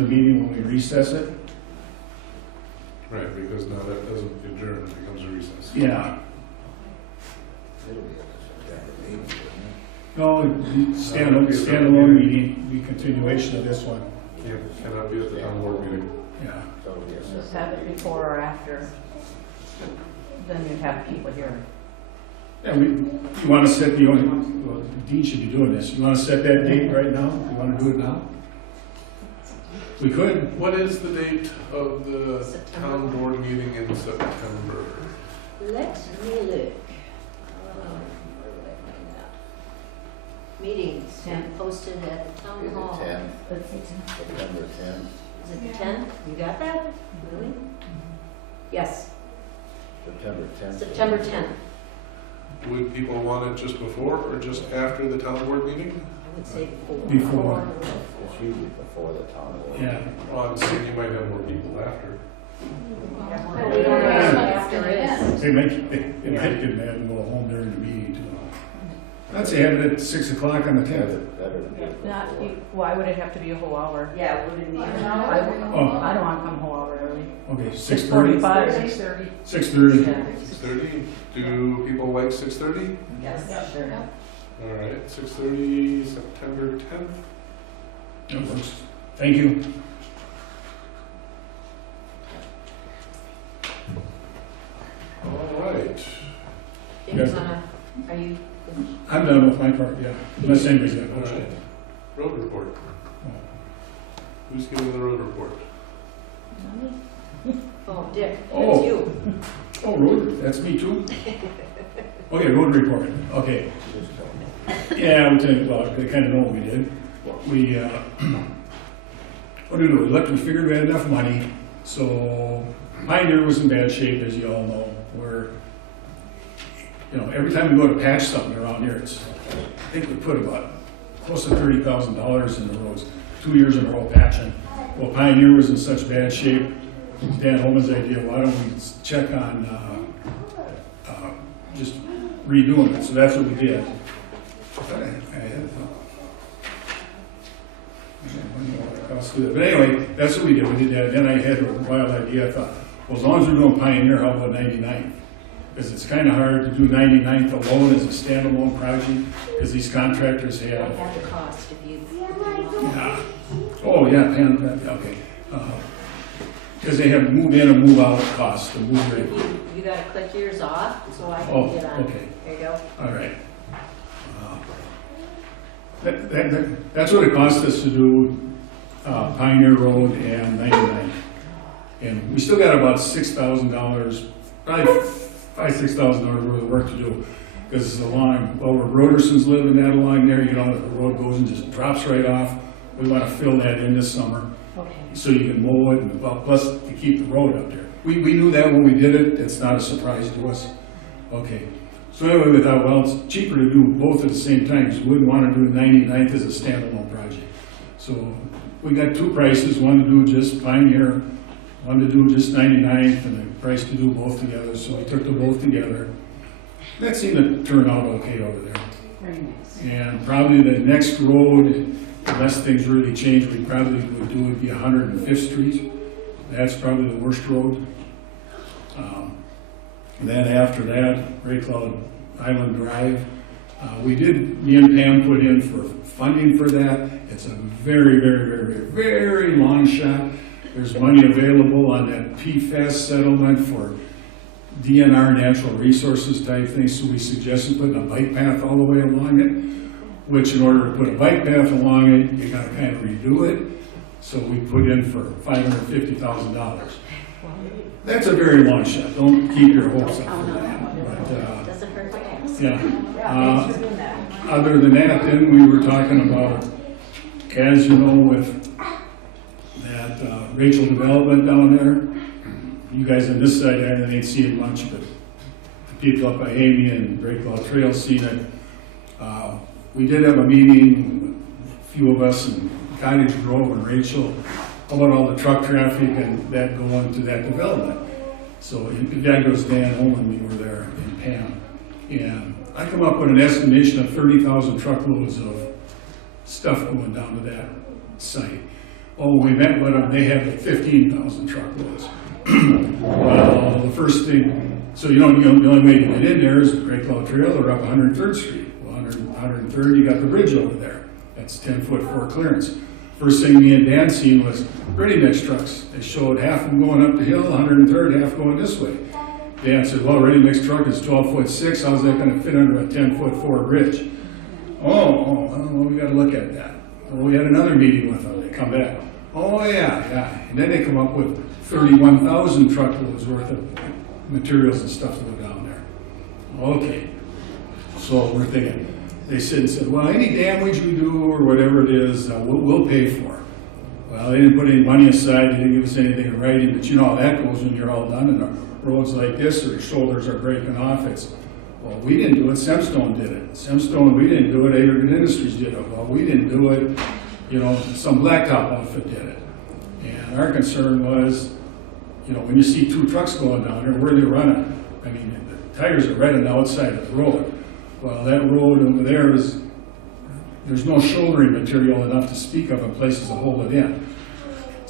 the meeting when we recess it. Right, because now that doesn't adjourn, it becomes a recess. Yeah. No, standalone meeting, the continuation of this one. Yeah, cannot be at the town board meeting. Yeah. Just have it before or after. Then you'd have people here. Yeah, you want to set well, Dean should be doing this. You want to set that date right now? You want to do it now? We could. What is the date of the September. town board meeting in September? Let me look. Where would I find that? Meetings posted at the town hall. September 10th. Is it the 10th? You got that? Really? Yes, September 10th. September 10th. Would people want it just before or just after the town board meeting? I would say before. Before. It's usually before the town board. Yeah. Well, I'm saying you might have more people after. Well, we don't know what after is. They might get mad and go home during the meeting too. I'd say have it at 6 o'clock on the 10th. Why would it have to be a whole hour? Yeah, would it need? I don't want to come a whole hour early. Okay, 6:30? 6:30. 6:30. 6:30? Do people like 6:30? Yes. Sure. All right, 6:30, September 10th. That works. Thank you. All right. If you wanna, are you? I'm done with my part, yeah. Unless anybody's got a All question. right. Road report. Who's giving the road report? Oh, Dick, Oh. that's you. Oh, road, that's me too? Okay, road report, okay. Yeah, we'll tell you, well, they kind of know what we did. We, what do we do? We figured we had enough money, so Pioneer was in bad shape, as you all know. We're, every time we go to patch something around here, I think we put about close to $30,000 in the roads, 2 years in a row patching. Well, Pioneer was in such bad shape, Dan Holman's idea, why don't we check on just redoing it, so that's what we did. But anyway, that's what we did. We did that. Then I had a wild idea. I thought, well, as long as we're doing Pioneer, how about 99th? Because it's kind of hard to do 99th alone as a standalone project, because these contractors I have. have the cost if you. Yeah. Oh, yeah, okay. Because they have move in and move out costs to move it. You gotta click yours off, so I Oh, can get on. okay. There you go. All right. That's what it cost us to do Pioneer Road and 99th. And we still got about $6,000, probably $5,000-6,000 worth of work to do. Because it's a line, well, where Roderson's living that line there, the road goes and just drops right off. We want to fill that in this summer. Okay. So you can mow it, and plus to keep the road up there. We knew that when we did it. It's not a surprise to us. Okay. So anyway, we thought, well, it's cheaper to do both at the same time, because we wouldn't want to do 99th as a standalone project. So we got two prices, one to do just Pioneer, one to do just 99th, and a price to do both together. So we took them both together. That seemed to turn out okay over there. Very nice. And probably the next road, unless things really change, we probably would do would be 105th Street. That's probably the worst road. And then after that, Ray Cloud Island Drive. Me and Pam put in for funding for that. It's a very, very, very, very, very long shot. There's money available on that PFAS settlement for DNR natural resources type things, so we suggested putting a bike path all the way along it, which in order to put a bike path along it, you gotta kind of redo it. So we put in for $550,000. That's a very long shot. Don't keep your hopes up for that. But, Doesn't hurt to ask. yeah. Other than that, then we were talking about, as you know, with that Rachel development down there. You guys on this side ain't seeing much, but the people up by Amy and Breaklaw Trail seen it. We did have a meeting, a few of us in Cottage Grove and Rachel, about all the truck traffic and that going to that development. So that goes Dan Owen, we were there, and Pam. And I come up with an estimation of 30,000 truckloads of stuff going down to that site. Oh, we met with them, they had like 15,000 truckloads. Well, the first thing, so the only way to get in there is Great Cloud Trail or up 103rd Street. Well, 103rd, you got the bridge over there. That's 10-foot clearance. First thing me and Dan seen was ready mix trucks. They showed half of them going up the hill, 103rd, half going this way. Dan said, well, ready mix truck is 12'6". How's that going to fit under a 10'4" bridge? Oh, well, we got to look at that. Well, we had another meeting with them. They come back. Oh, yeah. And then they come up with 31,000 truckloads worth of materials and stuff to go down there. Okay. So we're thinking, they said, well, any damage we do or whatever it is, we'll pay for. Well, they didn't put any money aside. They didn't give us anything in writing, but you know how that goes when you're all done and the roads like this or your shoulders are breaking off. Well, we didn't do it. Semstone did it. Semstone, we didn't do it. Aggregate Industries did it. Well, we didn't do it. You know, some blacktop outfit did it. And our concern was, you know, when you see two trucks going down there, where are they running? I mean, the tires are right on the outside of the road. Well, that road over there there's no shouldering material enough to speak of in places to hold it in.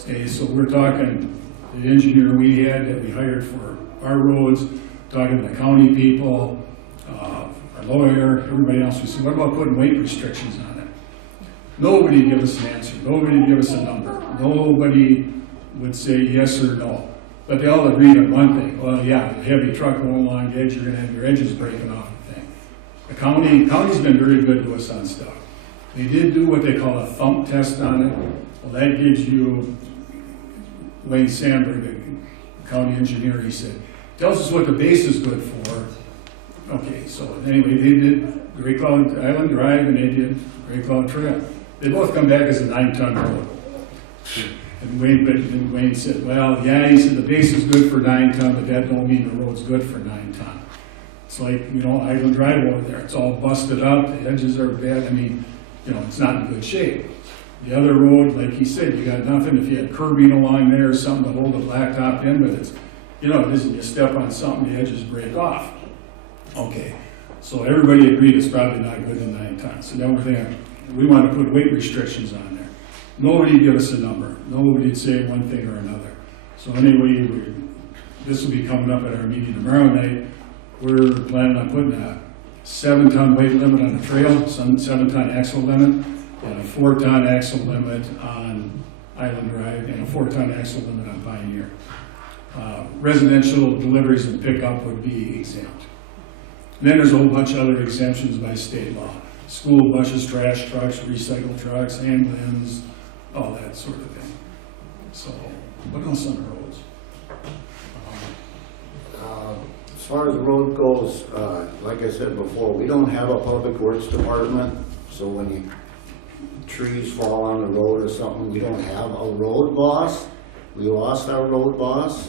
Okay, so we're talking, the engineer we had that we hired for our roads, talking to the county people, our lawyer, everybody else. We said, what about putting weight restrictions on it? Nobody gave us an answer. Nobody gave us a number. Nobody would say yes or no. But they all agreed on one thing. Well, yeah, a heavy truck going along the edge, you're going to have your edges breaking off the thing. The county's been very good to us on stuff. They did do what they call a thump test on it. Well, that gives you, Wayne Sandberg, the county engineer, he said, tells us what the base is good for. Okay, so anyway, they did Great Cloud Island Drive and they did Great Cloud Trail. They both come back as a 9-ton road. And Wayne said, well, yeah, he said the base is good for 9-ton, but that don't mean the road's good for 9-ton. It's like, you know, Island Drive over there. It's all busted up. The edges are bad. I mean, you know, it's not in good shape. The other road, like he said, you got nothing. If you had curbing along there or something to hold the blacktop in, but it's, you know, it isn't you step on something, the edges break off. Okay, so everybody agreed it's probably not good in 9 tons. So then we're thinking, we want to put weight restrictions on there. Nobody give us a number. Nobody'd say one thing or another. So anyway, this will be coming up at our meeting tomorrow night. We're planning on putting a 7-ton weight limit on the trail, some 7-ton axle limit, and a 4-ton axle limit on Island Drive, and a 4-ton axle limit on Pioneer. Residential deliveries and pickup would be exempt. And then there's a whole bunch of other exemptions by state law. School buses, trash trucks, recycle trucks, ambulance, all that sort of thing. So, what else on the roads? As far as the road goes, like I said before, we don't have a public works department, so when trees fall on the road or something, we don't have a road boss. We lost our road boss.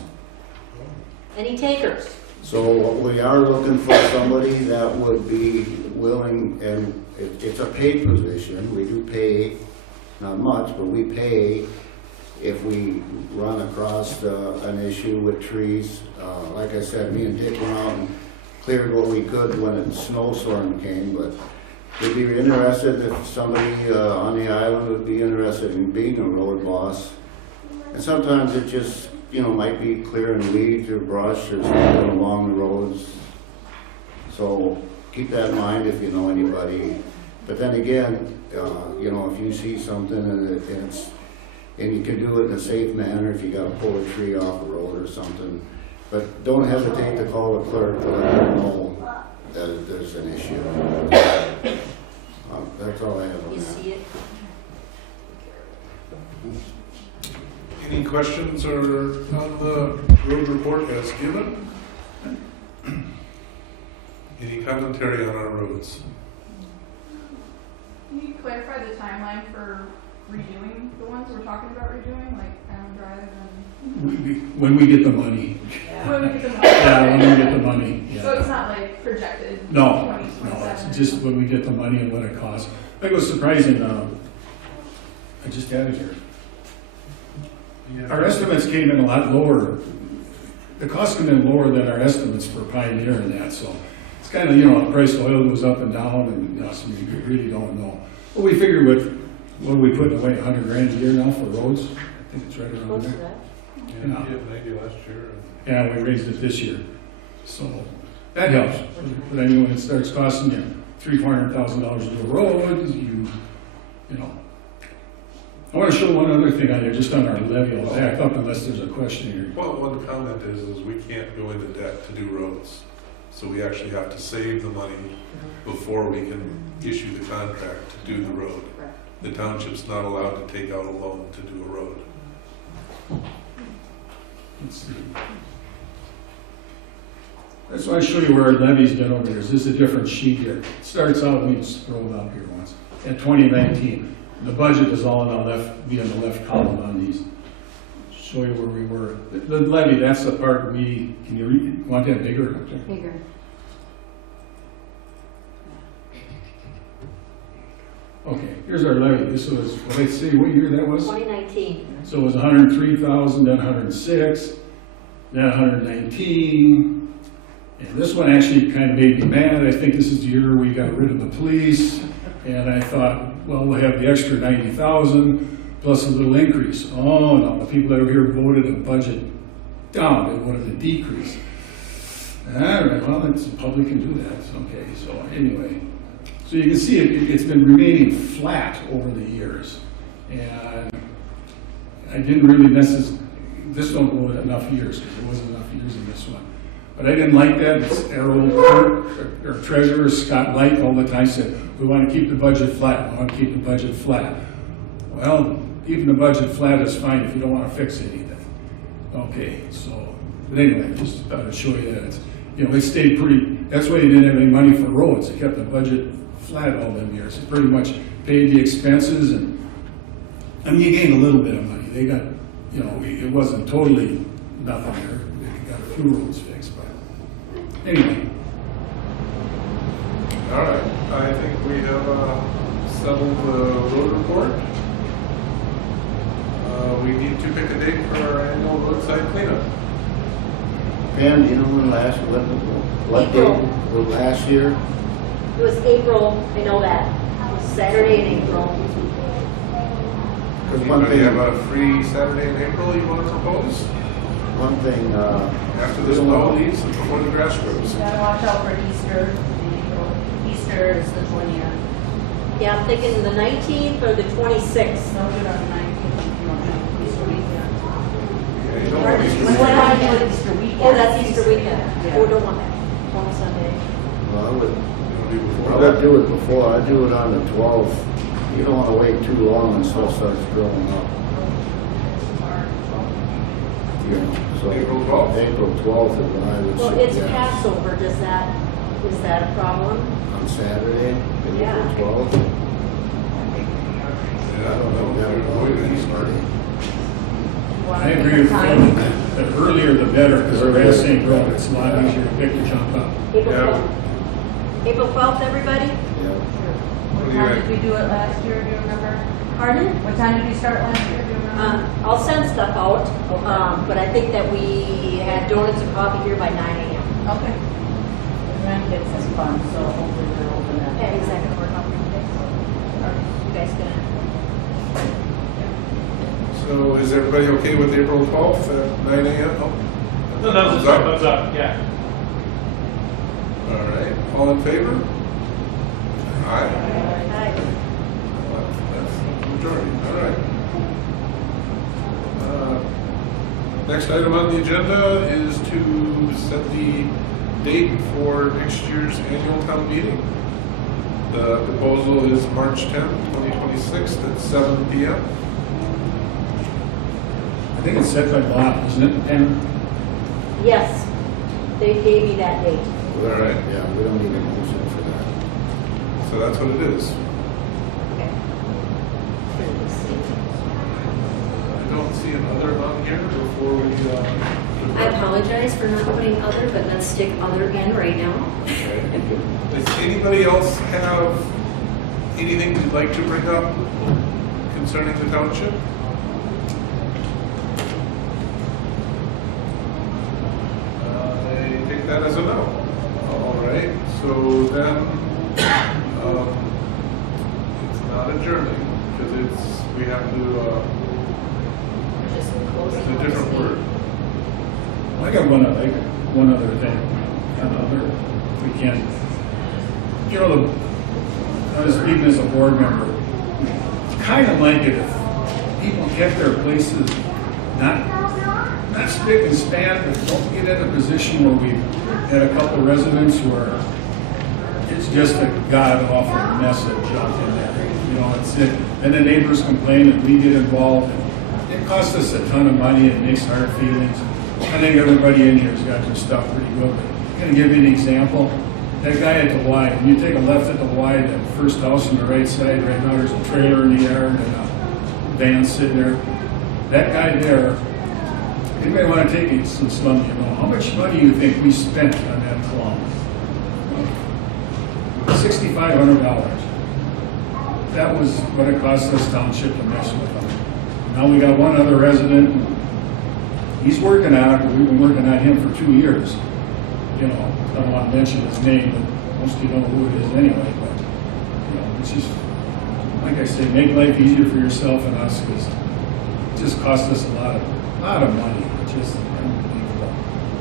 Any takers? So we are looking for somebody that would be willing, and it's a paid position. We do pay, not much, but we pay if we run across an issue with trees. Like I said, me and Dick went out and cleared what we could when a snowstorm came, but we'd be interested if somebody on the island would be interested in being a road boss. And sometimes it just, you know, might be clearing weeds or brush or something along the roads. So keep that in mind if you know anybody. But then again, you know, if you see something and you can do it in a safe manner, if you got to pull a tree off a road or something. But don't hesitate to call the clerk to let her know that there's an issue. That's all I have on You that. see it? Any questions or on the road report as given? Any commentary on our roads? Can you clarify the timeline for redoing the ones we're talking about redoing, like Island Drive and? When we get the money. When we get the money. Yeah, when we get the money, yeah. So it's not like projected? No, 2027? it's just when we get the money and what it costs. It was surprising, I just had it here. Our estimates came in a lot lower. The cost came in lower than our estimates for Pioneer and that, so it's kind of, you know, the price of oil goes up and down, and you know, so we really don't know. But we figured what are we putting away, 100 grand a year now for roads? I think it's right around Close to there. that. Yeah, we had 90 last year. Yeah, we raised it this year, so that helps. But I mean, when it starts costing you $300,000 to do a road, you know. I want to show one other thing on there, just on our levy. I'll back up unless there's a question here. Well, one comment is we can't go into debt to do roads. So we actually have to save the money before we can issue the contract to do the road. The township's not allowed to take out a loan to do a road. Let's see. That's why I show you where our levy's been over there. This is a different sheet here. It starts out, we scrolled up here once, at 2019. The budget is all on the left, be on the left column on these. Show you where we were. The levy, that's the part can you read, want that bigger? Bigger. Okay, here's our levy. This was, let's see, what year that was? 2019. So it was 103,000, then 106, then 119. And this one actually kind of made me mad. I think this is the year we got rid of the police. And I thought, well, we'll have the extra 90,000 plus a little increase. Oh, no, the people that are here voted a budget down. They wanted a decrease. All right, well, the public can do that. Okay, so anyway. So you can see it's been remaining flat over the years. And I didn't really this don't go with enough years, because there wasn't enough years in this one. But I didn't like that. It's our treasurer, Scott Light, all the time said, we want to keep the budget flat. We want to keep the budget flat. Well, keeping the budget flat is fine if you don't want to fix anything. Okay, so, but anyway, just thought I'd show you that. It's, you know, it stayed pretty, that's why you didn't have any money for roads. They kept the budget flat all them years. It pretty much paid the expenses, and I mean, you gained a little bit of money. They got, you know, it wasn't totally nothing there. They got a few roads fixed, but anyway. All right, I think we have settled the road report. We need to pick a date for our annual roadside cleanup. Pam, do you know what day was last year? It was April, I know that. It was Saturday in April. Anybody have a free Saturday in April you want to propose? One thing, After the snow leaves and before the grass grows. Gotta watch out for Easter. Easter is the 20th. Yeah, I'm thinking the 19th or the 26th. No good on the 19th if you don't have Easter weekend. Yeah, you don't want Easter We weekend. want to do Easter weekend. Oh, that's Easter weekend. Yeah. Oh, don't want that. On Sunday. well, I would You wanna do before I that? would do it before. I'd do it on the 12th. You don't want to wait too long when stuff starts growing up. You know, so April 12th? April 12th is when I would Well, suggest. it's Passover. Is that a problem? On Saturday, Yeah. April 12th. Yeah, I don't know. That would Avoid be Easter. Easter. I agree with Phil, the earlier the better, because the grass ain't growing, it's a lot easier to pick and jump up. April 12th, everybody? What time did we do it last year, do you remember? Pardon? What time did we start last year, do you remember? I'll send stuff out, but I think that we had donuts and coffee here by 9 a.m. Okay. The grandkids is fun, so hopefully they're open at. Yeah, exactly. Work out for you guys. Or you guys gonna? So is everybody okay with April 12th at 9 a.m.? Oh. No, that was a thumbs up, yeah. All right, all in favor? Aye. Hi. Well, that's the majority, all right. Next item on the agenda is to set the date for next year's annual town meeting. The proposal is March 10th, 2026 at 7 p.m. I think it's set by law, isn't it, Pam? Yes, they gave me that date. All right, Yeah, we don't need a motion for that. so that's what it is. Okay. I don't see another on here before we, I apologize for not putting other, but let's stick other in right now. okay. Does anybody else have anything you'd like to bring up concerning the township? I take that as a no. All right, so then, it's not adjourning, because we have to, Just closing. it's a different word. I got one other thing, if we can. You know, I was speaking as a board member, kind of like it if people get their places not spick and span, but don't get in a position where we've had a couple residents where it's just a god-awful mess of junk in there. You know, and the neighbors complain and we get involved. It costs us a ton of money, it makes hard feelings. I think everybody in here has got their stuff pretty good. I'm going to give you an example. That guy at the Y, when you take a left at the Y, that first house on the right side, right now there's a trailer in the yard and a van sitting there. That guy there, anybody want to take it some slum, you know, how much money do you think we spent on that clone? $6,500. That was what it cost us township to mess with them. Now we got one other resident. He's working on it, but we've been working on him for 2 years. You know, I don't want to mention his name, but most of you know who it is anyway. But you know, it's just like I said, make life easier for yourself and us, because it just costs us a lot of money. It's just unbelievable.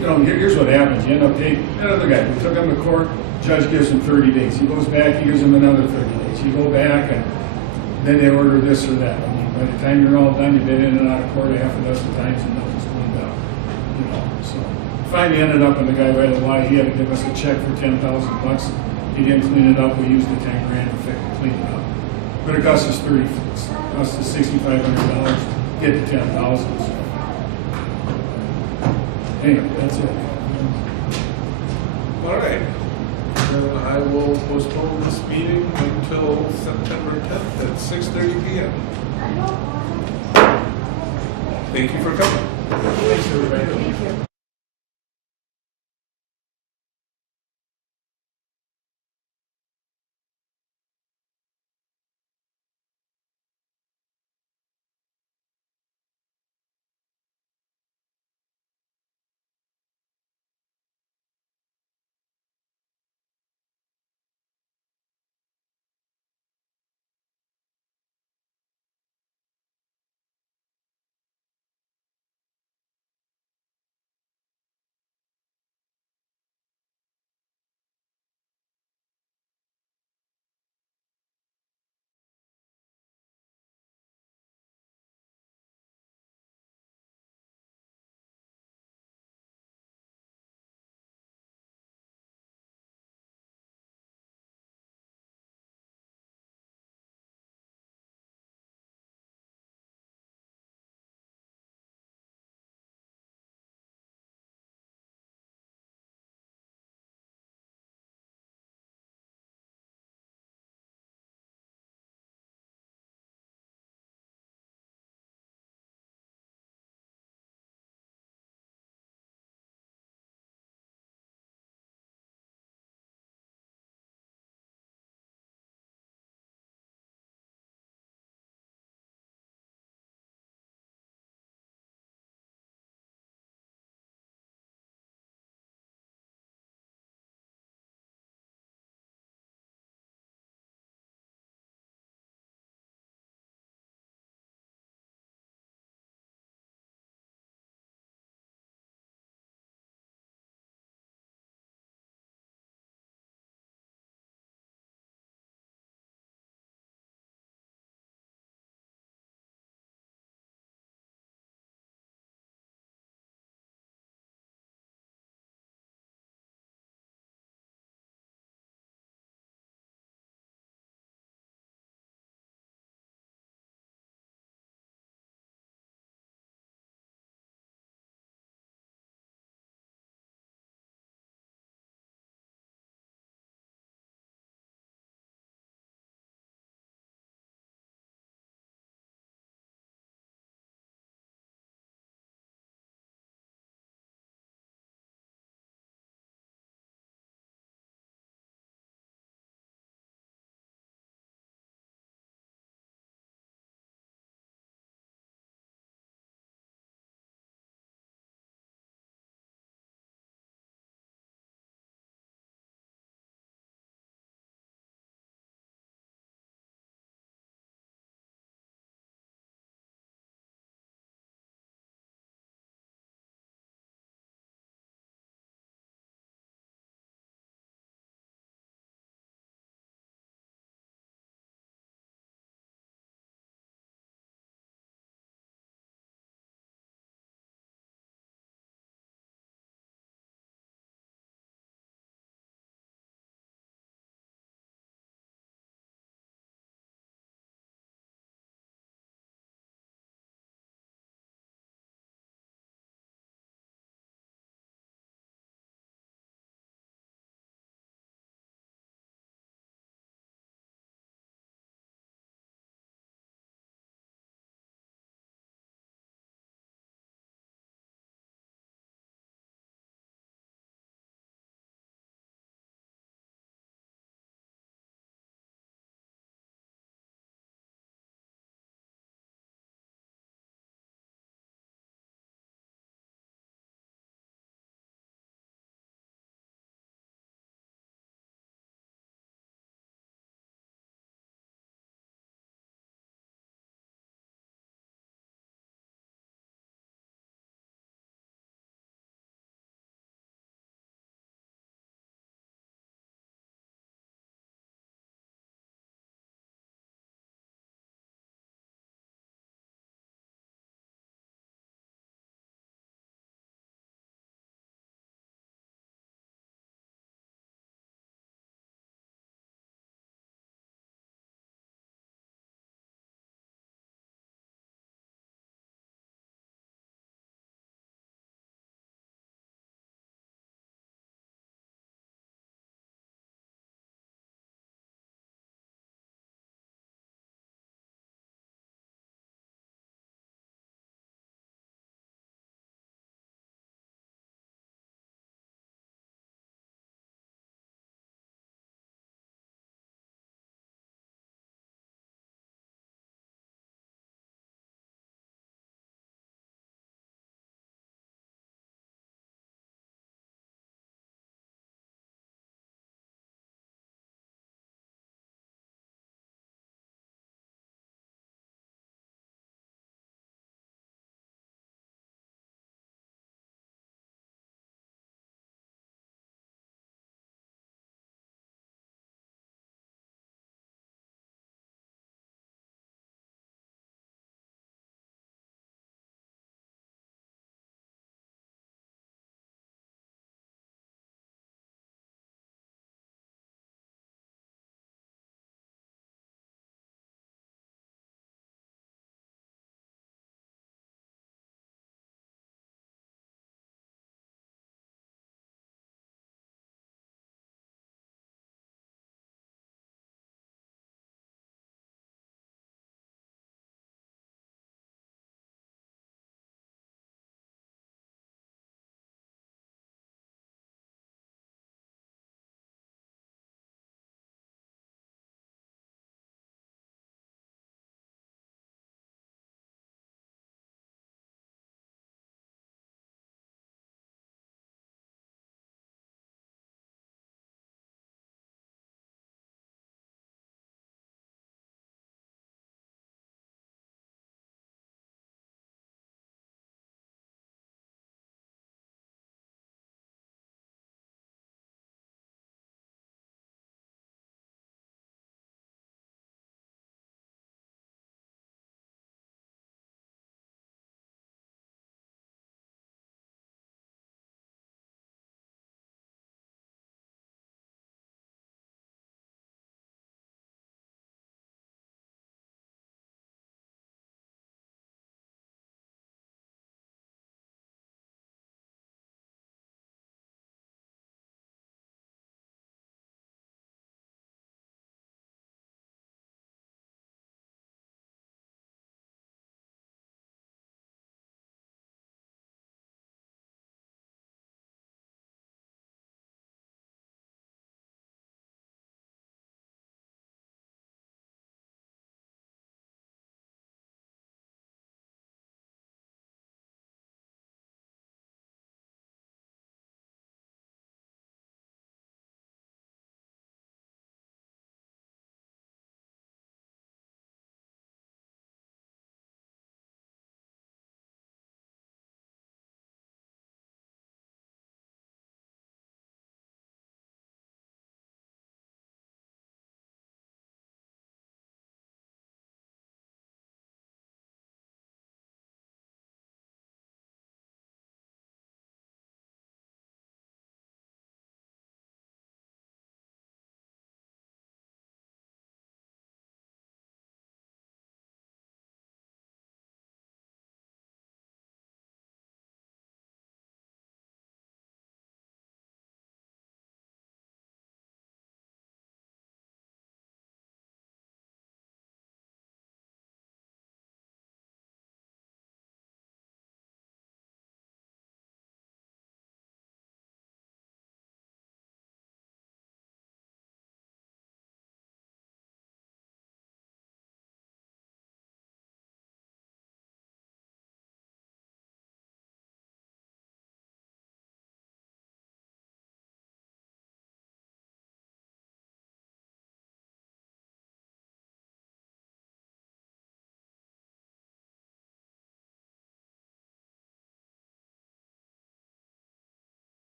You know, here's what happens: you end up taking that other guy. We took him to court. Judge gives him 30 days. He goes back. He gives him another 30 days. You go back, and then they order this or that. I mean, by the time you're all done, you've been in and out of court half a dozen times, and nothing's cleaned up. You know, so finally ended up, and the guy right away, he had to give us a check for $10,000. He didn't clean it up. We used the 10 grand to clean it up. But it cost us $6,500 to get the 10,000. So. Anyway, that's it. All right. Then I will postpone this meeting until September 10th at 6:30 p.m. Thank you for coming. Thanks, everybody.